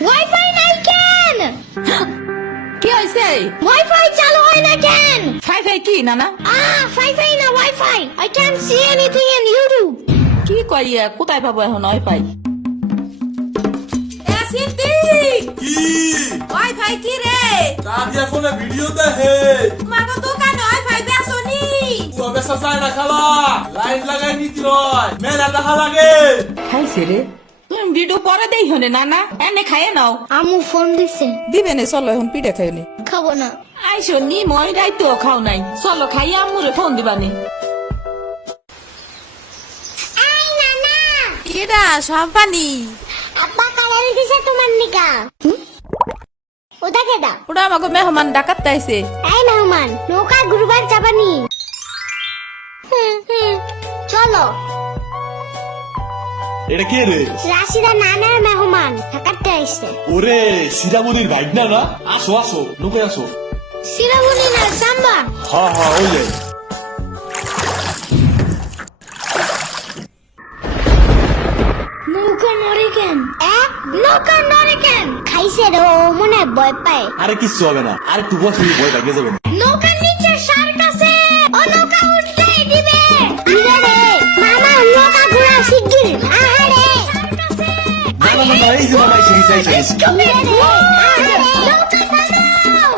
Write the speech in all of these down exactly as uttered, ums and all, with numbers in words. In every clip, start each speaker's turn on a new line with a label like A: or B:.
A: Wifi নাই কেন?
B: কি হয়েছে?
A: ওয়াইফাই চালু হয় না কেন?
B: ফাই ফাই কি নানা?
A: আহ ওয়াইফাই না wifi. I can't see anything in YouTube.
B: কি কইয়া কোথায় পাবো এখন ওয়াইফাই?
C: এ সিদ্ধি
D: কি
C: ওয়াইফাই কি রে?
D: দাদিয়া ফোনে ভিডিও দেখে
C: মাগো দোকানে ওয়াইফাই বেসনি
D: তো বেসা যায় না খালা লাইন লাগাই নিতি রয় মেলা দেখা লাগে
B: খাইছে রে? তুমি ভিডিও পরে দেই হনে নানা, এনে খাইয়ে নাও।
A: আমু ফোন দিছে।
C: দিবে নে চলো এখন পিঠে খাই নি।
A: খাবো না।
B: আইসো নি মই রাইতো খাও নাই, চলো খাইয়া আম্মুরে ফোন দিবানি।
A: এই নানা,
C: কিডা সম্পানি?
A: আব্বা কালার দিছে তোমার নিকা। ওটা কেডা?
C: ওটা আমাকে মেহমান ডাকাত আইছে।
A: এই মেহমান, নৌকা ঘুরবার যাবানি? হুম হুম, চলো।
E: এটা কে রে?
A: রাশিদা নানার মেহমান থাকাতে আইছে।
E: ওরে সিরামনির বাইক না না, আসো আসো ঢুকে আসো।
A: শিরামণি না সাম্বা।
E: হ্যাঁ হ্যাঁ ওই যে
A: নৌকা নড়ে কেন? এক নৌকা নড়ে কেন? খাইছে রে, ও মনে হয় ভয় পায়।
E: আরে কিচ্ছু হবে না, আর একটু বসে ভয় পাইকে যাবে না।
A: নৌকার নিচে শার্ক আছে, ও নৌকা উঠলেই দিবে। আরে রে মামা, নৌকা ঘোরা শিগগির। আহারে
E: না না না না, এই যে মামা এসে গেছে এসে গেছে।
A: আরে আহারে নৌকা থামাও।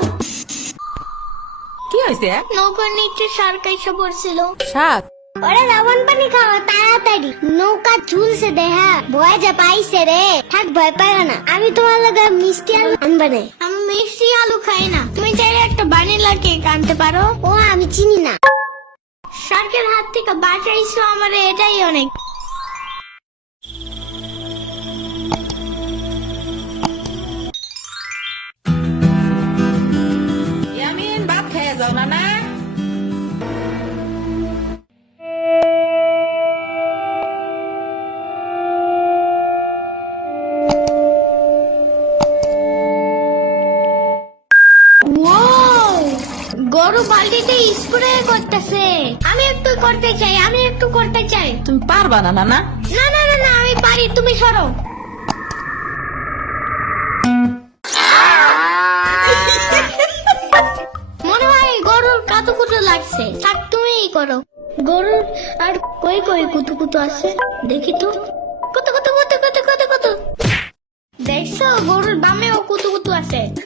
B: কি হয়েছে?
A: নৌকার নিচে শার্ক এসে পড়ছিল।
C: সাত
A: ওরে লবণ পানি খাওয়া তাড়াতাড়ি, নৌকা ঝুলছে দেহা, ভয় যা পাইছে রে। থাক ভয় পাইও না, আমি তোমার লগে মিষ্টি আলু আনবে না। আমি মিষ্টি আলু খাই না। তুমি চাইলে একটা ভ্যানিলা কেক আনতে পারো। ও আমি চিনি না। শার্কের হাত থেকে বাঁচাইছো আমার, এটাই অনেক।
B: ইয়ামিন ভাত খেয়ে যাও নানা।
A: গরু বালতিতে স্প্রে করতেছে। আমি একটু করতে চাই, আমি একটু করতে চাই।
B: তুমি পারবা না নানা?
A: না না না না, আমি পারি, তুমি সরো। মনে হয় গরুর কাতুকুতু লাগছে। থাক তুমিই করো। গরুর আর কই কই কুতুকুতু আছে দেখি তো। কুতু কুতু কুতু কুতু কুতু কুতু। দেখছো গরুর বামেও কুতুকুতু আছে।